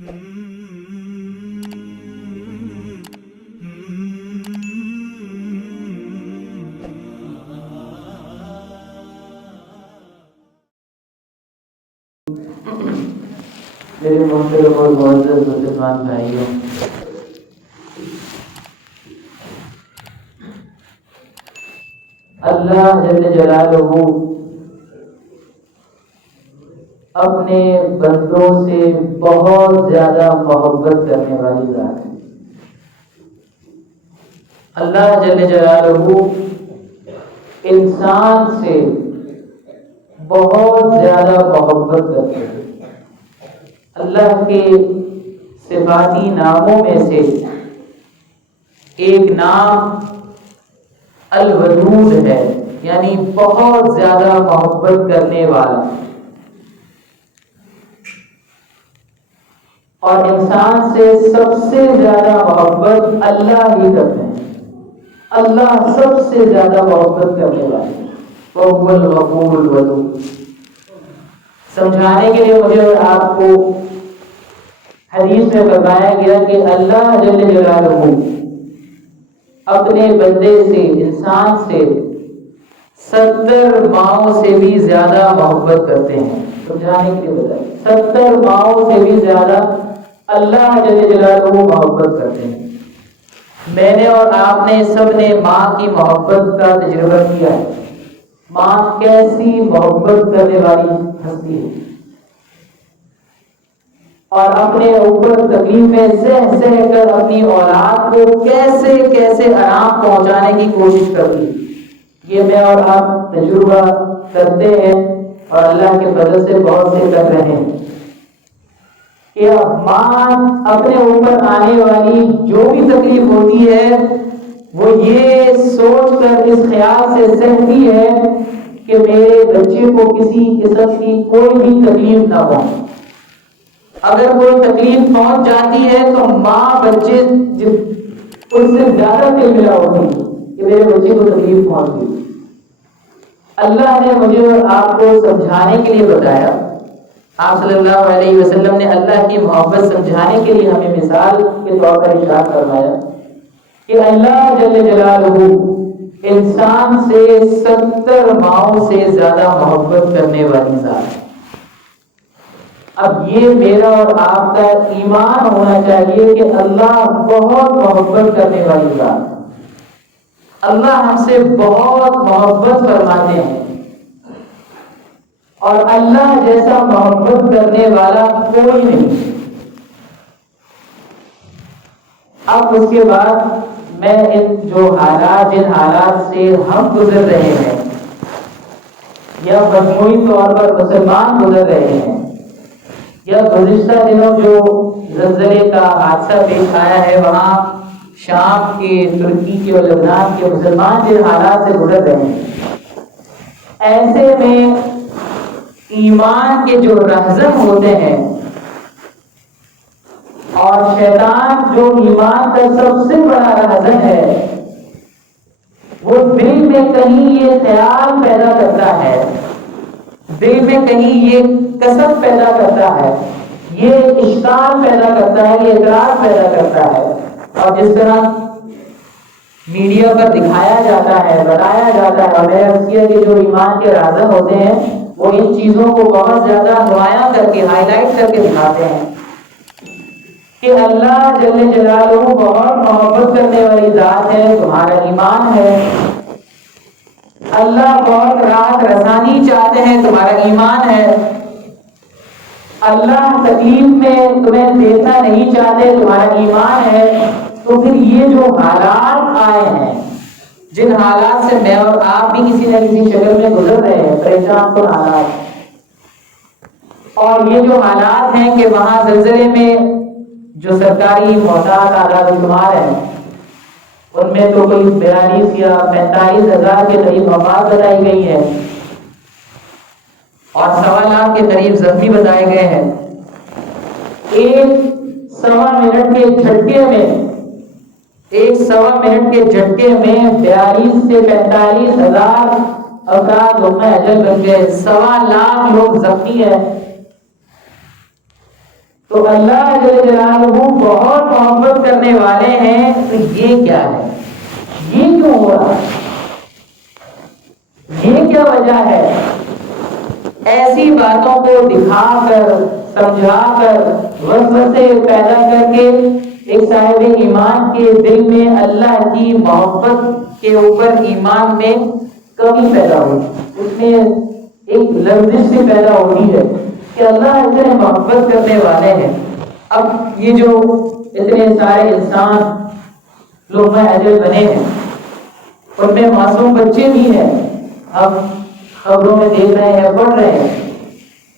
میرے محترم اور معزز مسلمان بھائیوں، اللہ جل جلالہ اپنے بندوں سے بہت زیادہ محبت کرنے والی ذات ہے۔ اللہ جل جلالہ انسان سے بہت زیادہ محبت کرتے ہیں۔ اللہ کے صفاتی ناموں میں سے ایک نام الودود ہے، یعنی بہت زیادہ محبت کرنے والا۔ اور انسان سے سب سے زیادہ محبت اللہ ہی کرتے ہیں۔ اللہ سب سے زیادہ محبت کرنے والے، وَهُوَ الْغَفُورُ الْوَدُودُ۔ سمجھانے کے لیے مجھے اور آپ کو حدیث میں بتایا گیا کہ اللہ جل جلالہ اپنے بندے سے، انسان سے 70 ماؤں سے بھی زیادہ محبت کرتے ہیں۔ سمجھانے کے لیے بتایا 70 ماؤں سے بھی زیادہ اللہ جل جلالہ محبت کرتے ہیں۔ میں نے اور آپ نے سب نے ماں کی محبت کا تجربہ کیا ہے۔ ماں کیسی محبت کرنے والی ہستی ہے، اور اپنے اوپر تکلیفیں سہ سہ کر اپنی اولاد کو کیسے کیسے آرام پہنچانے کی کوشش کرتی ہے۔ یہ میں اور آپ تجربہ کرتے ہیں اور اللہ کے فضل سے بہت سے کر رہے ہیں کہ ماں اپنے اوپر آنے والی جو بھی تکلیف ہوتی ہے وہ یہ سوچ کر اس خیال سے سہتی ہے کہ میرے بچے کو کسی قسم کی کوئی بھی تکلیف نہ پہنچے۔ اگر کوئی تکلیف پہنچ جاتی ہے تو ماں بچے اس سے زیادہ دل ملا ہوتی ہے کہ میرے بچے کو تکلیف پہنچ گئی۔ اللہ نے مجھے اور آپ کو سمجھانے کے لیے بتایا۔ آپ صلی اللہ علیہ وسلم نے اللہ کی محبت سمجھانے کے لیے ہمیں مثال کے طور پر ارشاد فرمایا کہ اللہ جل جلالہ انسان سے 70 ماؤں سے زیادہ محبت کرنے والی ذات ہے۔ اب یہ میرا اور آپ کا ایمان ہونا چاہیے کہ اللہ بہت محبت کرنے والی ذات ہے۔ اللہ ہم سے بہت محبت فرماتے ہیں، اور اللہ جیسا محبت کرنے والا کوئی نہیں۔ اب اس کے بعد میں جن حالات سے ہم گزر رہے ہیں یا مجموعی طور پر مسلمان گزر رہے ہیں، یا گزشتہ دنوں جو زلزلے کا حادثہ پیش آیا ہے وہاں شام کے، ترکی کے اور لبنان کے مسلمان جن حالات سے گزر رہے ہیں، ایسے میں ایمان کے جو رہزن ہوتے ہیں اور شیطان جو ایمان کا سب سے بڑا رہزن ہے، وہ دل میں کہیں یہ خیال پیدا کرتا ہے، دل میں کہیں یہ کسب پیدا کرتا ہے، یہ اشکال پیدا کرتا ہے، یہ اعتراض پیدا کرتا ہے۔ اور جس طرح میڈیا پر دکھایا جاتا ہے، بتایا جاتا ہے، اور میں نے کیا کہ جو ایمان کے رہزن ہوتے ہیں وہ ان چیزوں کو بہت زیادہ نمایاں کر کے، ہائی لائٹ کر کے دکھاتے ہیں کہ اللہ جل جلالہ بہت محبت کرنے والی ذات ہے، تمہارا ایمان ہے۔ اللہ بہت راحت رسانی چاہتے ہیں، تمہارا ایمان ہے۔ اللہ تکلیف میں تمہیں دیکھنا نہیں چاہتے، تمہارا ایمان ہے۔ تو پھر یہ جو حالات آئے ہیں، جن حالات سے میں اور آپ بھی کسی نہ کسی شکل میں گزر رہے ہیں، پریشان کن حالات، اور یہ جو حالات ہیں کہ وہاں زلزلے میں جو سرکاری محتاط اعداد و شمار ہیں ان میں تو کوئی 42 یا 45 ہزار کے قریب وفات بتائی گئی ہے، اور 1.25 لاکھ کے قریب زخمی بتائے گئے ہیں۔ ایک 1.25 منٹ کے جھٹکے میں 42 سے 45 ہزار افراد لقمہ اجل بن گئے، 1.25 لاکھ لوگ زخمی ہیں۔ تو اللہ جل جلالہ بہت محبت کرنے والے ہیں، تو یہ کیا ہے؟ یہ کیوں ہو رہا ہے؟ یہ کیا وجہ ہے؟ ایسی باتوں کو دکھا کر، سمجھا کر، وسوسے پیدا کر کے ایک صاحب ایمان کے دل میں اللہ کی محبت کے اوپر ایمان میں کمی پیدا ہوئی، اس میں ایک لرزش سے پیدا ہوئی ہے کہ اللہ اتنے محبت کرنے والے ہیں۔ اب یہ جو اتنے سارے انسان لوگ اجل بنے ہیں، ان میں معصوم بچے بھی ہیں، اب خبروں میں دیکھ رہے ہیں، پڑھ رہے ہیں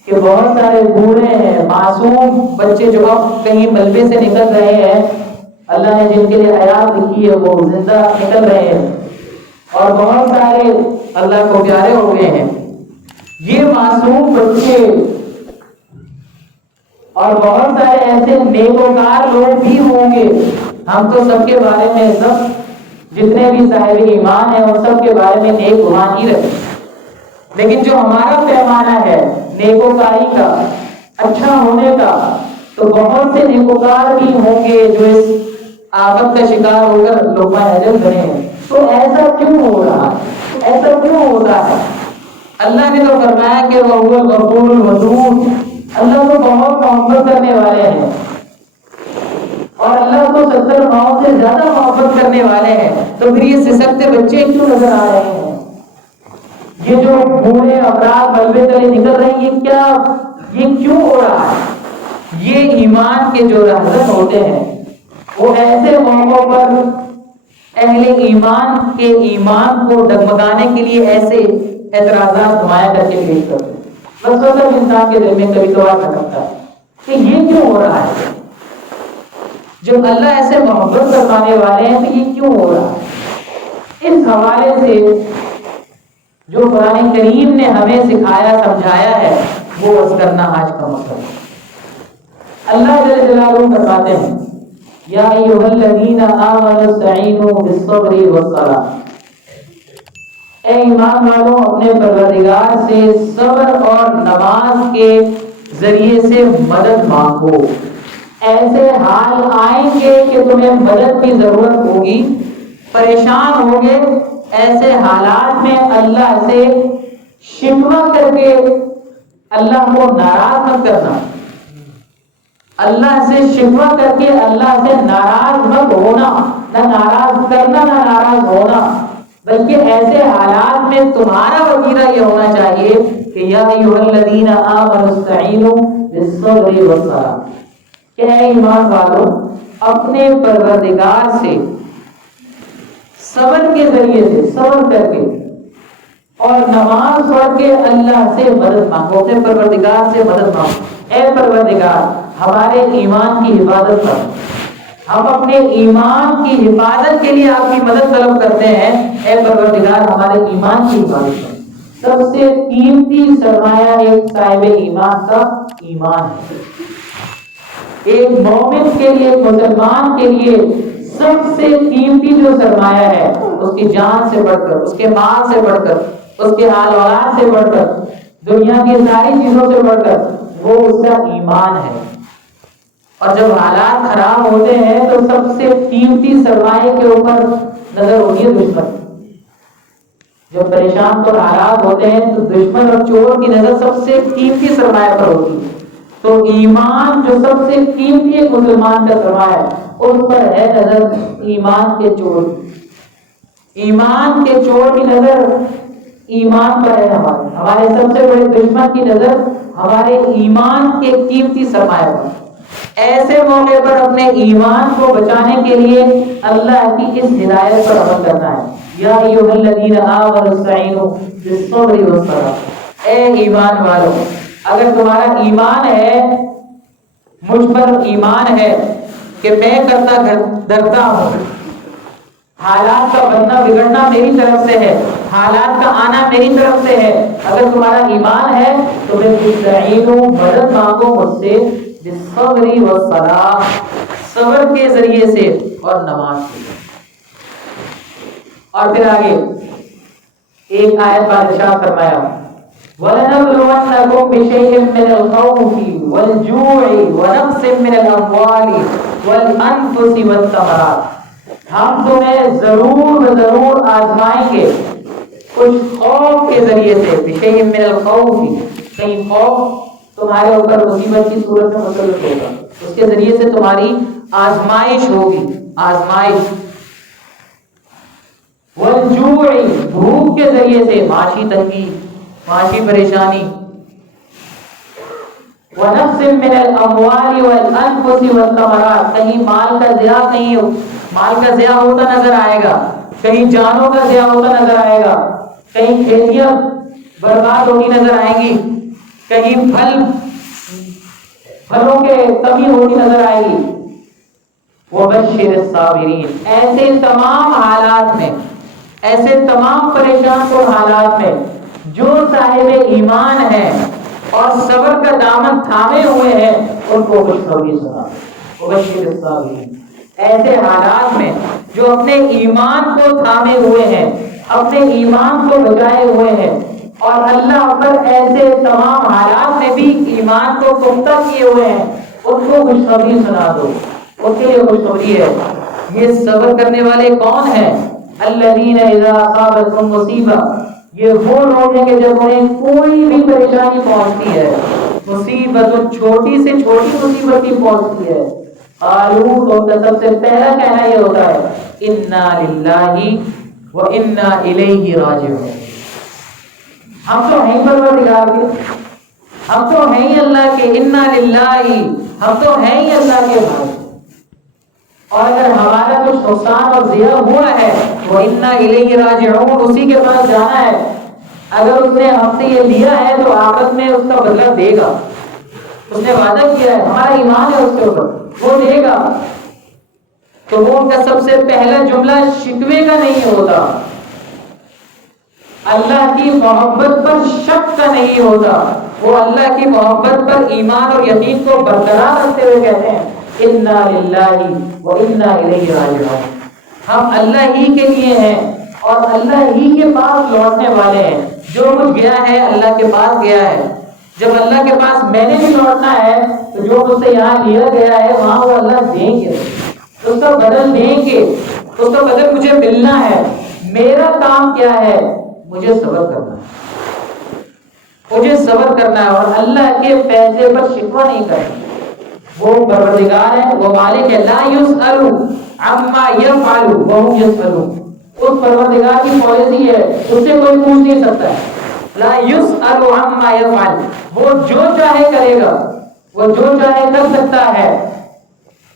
کہ بہت سارے بوڑھے ہیں، معصوم بچے جو اب کہیں ملبے سے نکل رہے ہیں، اللہ نے جن کے لیے حیات لکھی ہے وہ زندہ نکل رہے ہیں، اور بہت سارے اللہ کو پیارے ہو گئے ہیں۔ یہ معصوم بچے اور بہت سارے ایسے نیکوکار لوگ بھی ہوں گے، ہم تو سب کے بارے میں، سب جتنے بھی صاحب ایمان ہیں ان سب کے بارے میں نیک گمان ہی رکھیں، لیکن جو ہمارا پیمانہ ہے نیکوکاری کا، اچھا ہونے کا، تو بہت سے نیکوکار بھی ہوں گے جو اس آفت کا شکار ہو کر لقمہ اجل بنے ہیں۔ تو ایسا کیوں ہو رہا ہے؟ ایسا کیوں ہوتا ہے؟ اللہ نے تو فرمایا کہ وہ الغفور الودود، اللہ تو بہت محبت کرنے والے ہیں، اور اللہ کو 70 ماؤں سے زیادہ محبت کرنے والے ہیں، تو پھر یہ سسکتے بچے کیوں نظر آ رہے ہیں؟ یہ جو بوڑھے افراد ملبے تلے نکل رہے ہیں، یہ کیوں ہو رہا ہے؟ یہ ایمان کے جو رہزن ہوتے ہیں وہ ایسے موقعوں پر اہل ایمان کے ایمان کو ڈگمگانے کے لیے ایسے اعتراضات نمایاں کر کے پیش کرتے ہیں۔ بس وقت انسان کے دل میں کبھی کبھار کھٹکتا ہے کہ یہ کیوں ہو رہا ہے؟ جب اللہ ایسے محبت کروانے والے ہیں تو یہ کیوں ہو رہا ہے؟ اس حوالے سے جو قرآن کریم نے ہمیں سکھایا، سمجھایا ہے، وہ عرض کرنا آج کا مقصد ہے۔ اللہ جل جلالہ فرماتے ہیں یا ایھا الذین آمنوا استعینوا بالصبر والصلاۃ، اے ایمان والوں اپنے پروردگار سے صبر اور نماز کے ذریعے سے مدد مانگو۔ ایسے حال آئیں گے کہ تمہیں مدد کی ضرورت ہوگی، پریشان ہوگے، ایسے حالات میں اللہ سے شکوہ کر کے اللہ کو ناراض مت کرنا، اللہ سے شکوہ کر کے اللہ سے ناراض مت ہونا، نہ ناراض کرنا نہ ناراض ہونا، بلکہ ایسے حالات میں تمہارا وسیلہ یہ ہونا چاہیے کہ یا ایھا الذین آمنوا استعینوا بالصبر والصلاۃ، کہ اے ایمان والو اپنے پروردگار سے صبر کے ذریعے سے، صبر کر کے اور نماز پڑھ کے اللہ سے مدد مانگو، اپنے پروردگار سے مدد مانگو۔ اے پروردگار ہمارے ایمان کی حفاظت کر، ہم اپنے ایمان کی حفاظت کے لیے آپ کی مدد طلب کرتے ہیں، اے پروردگار ہمارے ایمان کی حفاظت کر۔ سب سے قیمتی سرمایہ ایک صاحب ایمان کا ایمان ہے۔ ایک مومن کے لیے، ایک مسلمان کے لیے سب سے قیمتی جو سرمایہ ہے، اس کی جان سے بڑھ کر، اس کے مال سے بڑھ کر، اس کے آل اولاد سے بڑھ کر، دنیا کی ساری چیزوں سے بڑھ کر، وہ اس کا ایمان ہے۔ اور جب حالات خراب ہوتے ہیں تو سب سے قیمتی سرمایہ کے اوپر نظر ہوتی ہے دشمن۔ جب پریشان پر حالات ہوتے ہیں تو دشمن اور چور کی نظر سب سے قیمتی سرمایہ پر ہوتی ہے۔ تو ایمان جو سب سے قیمتی ایک مسلمان کا سرمایہ ہے، اس پر ہے نظر ایمان کے چور، ایمان کے چور کی نظر ایمان پر ہے، ہمارے سب سے بڑے دشمن کی نظر ہمارے ایمان کے قیمتی سرمایہ پر۔ ایسے موقع پر اپنے ایمان کو بچانے کے لیے اللہ کی اس ہدایت پر عمل کرنا ہے، یا ایھا الذین آمنوا استعینوا بالصبر والصلاۃ۔ اے ایمان والو اگر تمہارا ایمان ہے، مجھ پر ایمان ہے کہ میں کرتا ڈرتا ہوں، حالات کا بننا بگڑنا میری طرف سے ہے، حالات کا آنا میری طرف سے ہے، اگر تمہارا ایمان ہے تو استعینوا مدد مانگو مجھ سے بالصبر والصلاۃ، صبر کے ذریعے سے اور نماز سے۔ اور پھر آگے ایک آیت بادشاہ فرمایا وَلَنَبْلُوَنَّكُمْ بِشَيْءٍ مِّنَ الْخَوْفِ وَالْجُوعِ وَنَقْصٍ مِّنَ الْأَمْوَالِ وَالْأَنفُسِ وَالثَّمَرَاتِ، ہم تمہیں ضرور آزمائیں گے کچھ خوف کے ذریعے سے، بِشَيْءٍ مِّنَ الْخَوْفِ، کہیں خوف تمہارے اوپر مصیبت کی صورت میں مسلط ہوگا، اس کے ذریعے سے تمہاری آزمائش ہوگی، آزمائش، والجوع، بھوک کے ذریعے سے، معاشی تنگی، معاشی پریشانی، ونقص من الاموال والانفس والثمرات، کہیں مال کا ضیاع ہوتا نظر آئے گا، کہیں جانوں کا ضیاع ہوتا نظر آئے گا، کہیں کھیتیاں برباد ہوتی نظر آئیں گی، کہیں پھلوں کے کمی ہوتی نظر آئے گی۔ وبشر الصابرین، ایسے تمام حالات میں، ایسے تمام پریشان کن حالات میں جو صاحب ایمان ہے اور صبر کا دامن تھامے ہوئے ہیں ان کو خوشخبری سنا۔ وبشر الصابرین، ایسے حالات میں جو اپنے ایمان کو تھامے ہوئے ہیں، اپنے ایمان کو بچائے ہوئے ہیں، اور اللہ پر ایسے تمام حالات میں بھی ایمان کو پختہ کیے ہوئے ہیں، ان کو خوشخبری سنا دو، ان کے لیے خوشخبری ہے۔ یہ صبر کرنے والے کون ہیں؟ الذین اذا اصابتهم مصیبہ، یہ وہ لوگ ہیں کہ جب انہیں کوئی بھی پریشانی پہنچتی ہے، مصیبت، چھوٹی سے چھوٹی مصیبت ہی پہنچتی ہے، قالوا، تو سب سے پہلا کہنا یہ ہوتا ہے انا للہ وانا الیہ راجعون، ہم تو ہیں پروردگار کے، ہم تو ہیں ہی اللہ کے، انا للہ، ہم تو ہیں ہی اللہ کے بھائی، اور اگر ہمارا کچھ نقصان اور ضیاع ہوا ہے وہ انا الیہ راجعون، اسی کے پاس جانا ہے، اگر اس نے ہم سے یہ لیا ہے تو آخرت میں اس کا بدلہ دے گا، اس نے وعدہ کیا ہے، ہمارا ایمان ہے اس کے اوپر، وہ دے گا۔ تو وہ ان کا سب سے پہلا جملہ شکوے کا نہیں ہوتا، اللہ کی محبت پر شک کا نہیں ہوتا، وہ اللہ کی محبت پر ایمان اور یقین کو برقرار رکھتے ہوئے کہتے ہیں انا للہ وانا الیہ راجعون، ہم اللہ ہی کے لیے ہیں اور اللہ ہی کے پاس لوٹنے والے ہیں، جو کچھ گیا ہے اللہ کے پاس گیا ہے، جب اللہ کے پاس میں نے بھی لوٹنا ہے تو جو مجھ سے یہاں لیا گیا ہے وہاں وہ اللہ دیں گے، اس کا بدل دیں گے، اس کا بدل مجھے ملنا ہے، میرا کام کیا ہے؟ مجھے صبر کرنا ہے، مجھے صبر کرنا ہے اور اللہ کے فیصلے پر شکوہ نہیں کرنا۔ وہ پروردگار ہے، وہ مالک ہے، لا یسأل عما یفعل وهم یسألون، اس پروردگار کی پالیسی ہے، اس سے کوئی پوچھ نہیں سکتا ہے، لا یسأل عما یفعل، وہ جو چاہے کرے گا، وہ جو چاہے کر سکتا ہے،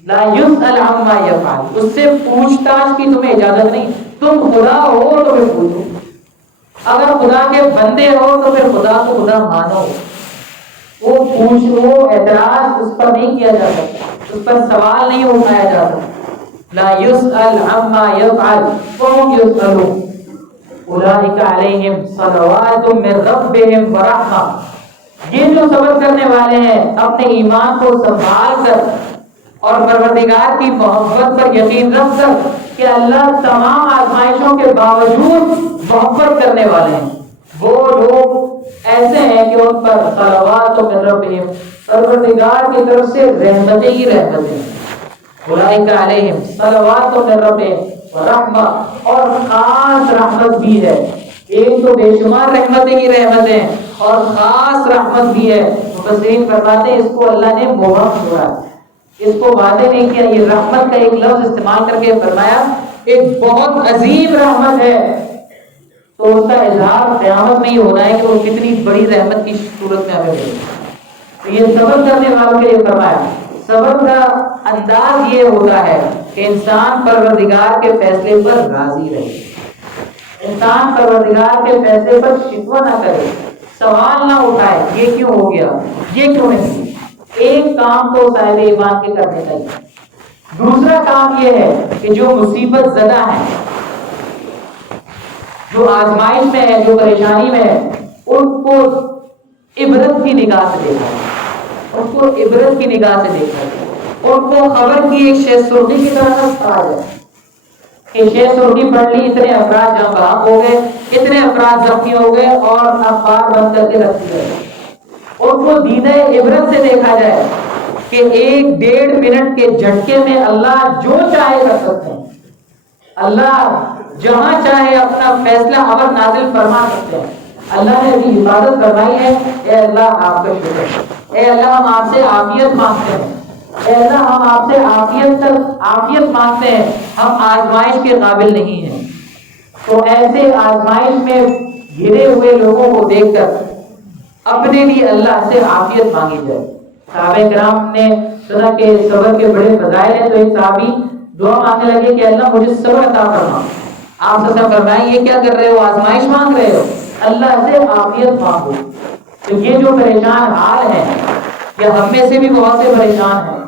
لا یسأل عما یفعل، اس سے پوچھ تاچھ کی تمہیں اجازت نہیں، تم خدا ہو تو پھر پوچھو، اگر خدا کے بندے ہو تو پھر خدا کو خدا مانو، وہ اعتراض اس پر نہیں کیا جا سکتا، اس پر سوال نہیں اٹھایا جا سکتا۔ لا يسأل عما يفعل وهم يسألون اولئک علیہم صلوات من ربهم ورحمہ، یہ جو صبر کرنے والے ہیں اپنے ایمان کو سنبھال کر اور پروردگار کی محبت پر یقین رکھ کر کہ اللہ تمام آزمائشوں کے باوجود محبت کرنے والے ہیں، وہ لوگ ایسے ہیں کہ ان پر صلوات من ربهم، پروردگار کی طرف سے رحمتیں ہی رحمتیں، اولئک علیہم صلوات من ربهم ورحمہ، اور خاص رحمت بھی ہے، ایک تو بے شمار رحمتیں ہی رحمتیں اور خاص رحمت بھی ہے۔ مفسرین فرماتے ہیں اس کو اللہ نے مبہم چھوڑا، اس کو واضح نہیں کیا، یہ رحمت کا ایک لفظ استعمال کر کے فرمایا ایک بہت عظیم رحمت ہے، تو اس کا اظہار قیامت میں ہی ہونا ہے کہ وہ کتنی بڑی رحمت کی صورت میں ہمیں ملے۔ تو یہ صبر کرنے والوں کے لیے فرمایا، صبر کا انداز یہ ہوتا ہے کہ انسان پروردگار کے فیصلے پر راضی رہے، انسان پروردگار کے فیصلے پر شکوہ نہ کرے، سوال نہ اٹھائے یہ کیوں ہو گیا، یہ کیوں نہیں۔ ایک کام تو صاحب ایمان کے کرنے چاہیے۔ دوسرا کام یہ ہے کہ جو مصیبت زدہ ہے، جو آزمائش میں ہے، جو پریشانی میں ہے، ان کو عبرت کی نگاہ سے دیکھا، ان کو عبرت کی نگاہ سے دیکھا، ان کو خبر کی ایک شے سرخی کی طرح نہ پڑھا جائے، کہ 6 سرخی پڑھ لی، اتنے افراد جہاں بحق ہو گئے، اتنے افراد زخمی ہو گئے اور اخبار بند کر کے رکھ دیے. ان کو دیدہ عبرت سے دیکھا جائے کہ 1-1.5 منٹ کے جھٹکے میں اللہ جو چاہے کر سکتے ہیں. اللہ جہاں چاہے اپنا فیصلہ امر نازل فرما سکتے ہیں. اللہ نے ابھی حفاظت فرمائی ہے. اے اللہ آپ کا شکر. اے اللہ ہم آپ سے عافیت مانگتے ہیں. اے اللہ ہم آپ سے عافیت مانگتے ہیں. ہم آزمائش کے قابل نہیں ہیں. تو ایسے آزمائش میں گھرے ہوئے لوگوں کو دیکھ کر اپنے لیے اللہ سے عافیت مانگی جائے. صحابہ کرام نے سنا کہ صبر کے بڑے فضائل ہیں، تو ایک صحابی دعا مانگنے لگے کہ اللہ مجھے صبر عطا فرما. آپ سے فرمائیں یہ کیا کر رہے ہو؟ آزمائش مانگ رہے ہو، اللہ سے عافیت مانگو. تو یہ جو پریشان حال ہیں، یا ہم میں سے بھی بہت سے پریشان ہیں،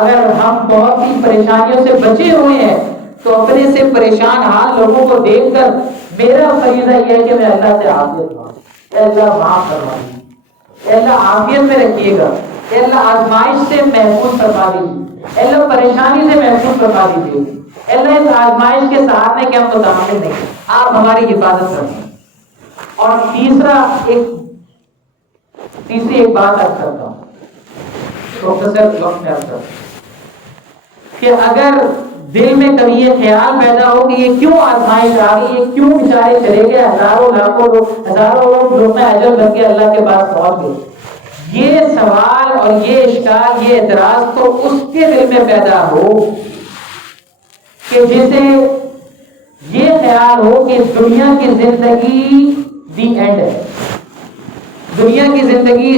اگر ہم بہت سی پریشانیوں سے بچے ہوئے ہیں تو اپنے سے پریشان حال لوگوں کو دیکھ کر میرا فریضہ یہ ہے کہ میں اللہ سے عافیت مانگوں. اے اللہ معاف فرما دیجیے. اے اللہ عافیت میں رکھیے گا. اے اللہ آزمائش سے محفوظ فرما دیجیے. اے اللہ پریشانی سے محفوظ فرما دیجیے. اے اللہ اس آزمائش کے سہارنے کے ہم متحمل نہیں، آپ ہماری حفاظت کریں. اور تیسری ایک بات عرض کرتا ہوں، مختصر وقت میں عرض کرتا ہوں کہ اگر دل میں کبھی یہ خیال پیدا ہو کہ یہ کیوں آزمائش آ گئی، یہ کیوں بیچارے چلے گئے، ہزاروں لوگ لقمہ اجر لگ کے اللہ کے پاس پہنچ گئے، یہ سوال اور یہ اشکال، یہ اعتراض تو اس کے دل میں پیدا ہو کہ جسے یہ خیال ہو کہ دنیا کی زندگی دی اینڈ ہے. دنیا کی زندگی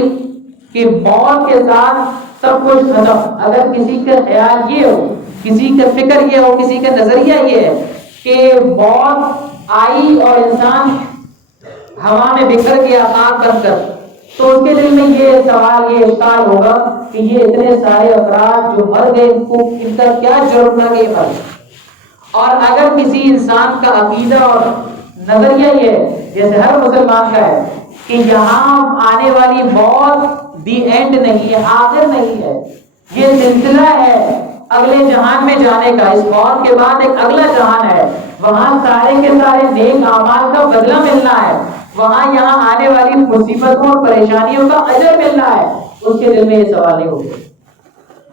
کی موت کے ساتھ سب کچھ ختم. اگر کسی کا خیال یہ ہو، کسی کا فکر یہ ہو، کسی کا نظریہ یہ ہے کہ موت آئی اور انسان ہوا میں بکھر گیا خاک بن کر، تو اس کے دل میں یہ سوال، یہ اشکال ہوگا کہ یہ اتنے سارے افراد جو مر گئے ان کا کیا جرم تھا کہ یہ مر گئے. اور اگر کسی انسان کا عقیدہ اور نظریہ یہ ہے، جیسے ہر مسلمان کا ہے، کہ یہاں آنے والی موت دی اینڈ نہیں ہے، آخر نہیں ہے، یہ سلسلہ ہے اگلے جہان میں جانے کا. اس موت کے بعد ایک اگلا جہان ہے، وہاں سارے کے سارے نیک اعمال کا بدلہ ملنا ہے، وہاں یہاں آنے والی مصیبتوں اور پریشانیوں کا اجر ملنا ہے. اس کے دل میں یہ سوال نہیں ہوگا.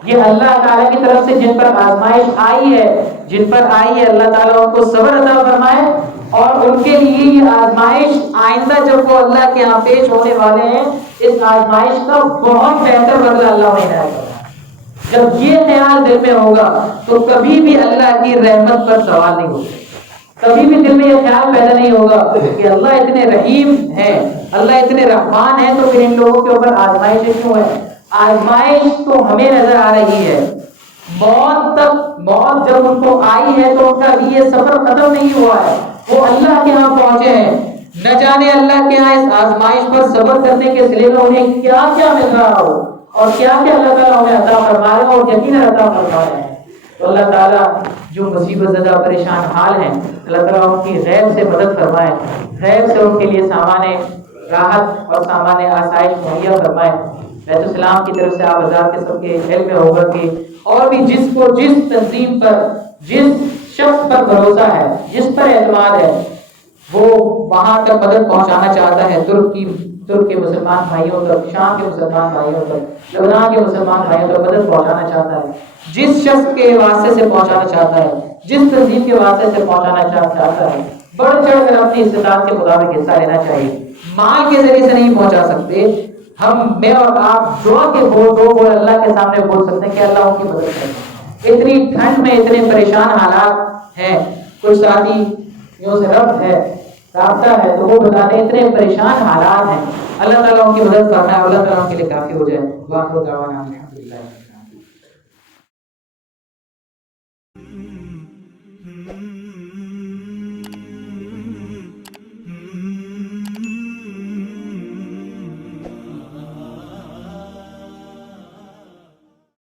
یہ اللہ تعالیٰ کی طرف سے جن پر آزمائش آئی ہے، اللہ تعالیٰ ان کو صبر عطا فرمائے، اور ان کے لیے یہ آزمائش آئندہ جب وہ اللہ کے یہاں پیش ہونے والے ہیں، اس آزمائش کا بہت بہتر بدلہ اللہ انہیں عطا فرمائے. جب یہ خیال دل میں ہوگا تو کبھی بھی اللہ کی رحمت پر سوال نہیں ہوگا. کبھی بھی دل میں یہ خیال پیدا نہیں ہوگا کہ اللہ اتنے رحیم ہے، اللہ اتنے رحمان ہے، تو پھر ان لوگوں کے اوپر آزمائشیں کیوں ہیں؟ آزمائش تو ہمیں نظر آ رہی ہے. موت جب ان کو آئی ہے تو ان کا ابھی یہ سفر ختم نہیں ہوا ہے، وہ اللہ کے ہاں پہنچے ہیں. نہ جانے اللہ کے ہاں اس آزمائش پر صبر کرنے کے سلے میں انہیں کیا کیا مل رہا ہو، اور کیا کیا اللہ تعالیٰ انہیں عطا فرما رہے ہیں، اور یقیناً عطا فرما رہے ہیں. تو اللہ تعالیٰ جو مصیبت زدہ پریشان حال ہیں، اللہ تعالیٰ ان کی غیب سے مدد فرمائے، غیب سے ان کے لیے سامان راحت اور سامان آسائش مہیا فرمائے. بیت السلام کی طرف سے آپ حضرات کے سب کے علم میں ہوگا کہ اور بھی جس کو جس تنظیم پر، جس شخص پر بھروسہ ہے، جس پر اعتماد ہے، وہ وہاں تک مدد پہنچانا چاہتا ہے. ترک کے مسلمان بھائیوں تک، شام کے مسلمان بھائیوں تک، لبنان کے مسلمان بھائیوں تک مدد پہنچانا چاہتا ہے. جس شخص کے واسطے سے پہنچانا چاہتا ہے، جس تنظیم کے واسطے سے پہنچانا چاہتا ہے، بڑھ چڑھ کر اپنی استطاعت کے مطابق حصہ لینا چاہیے. مال کے ذریعے سے نہیں پہنچا سکتے. میں اور آپ دعا کے دو بول اللہ کے سامنے بول سکتے ہیں کہ اللہ ان کی مدد کرے. اتنی ٹھنڈ میں اتنے پریشان حالات ہیں. کچھ ساتھی سے رابطہ ہے تو وہ بتاتے ہیں اتنے پریشان حالات ہیں. اللہ تعالیٰ ان کی مدد کرنا ہے، اللہ تعالیٰ ان کے لیے کافی ہو جائے. واخر دعوانا الحمدللہ.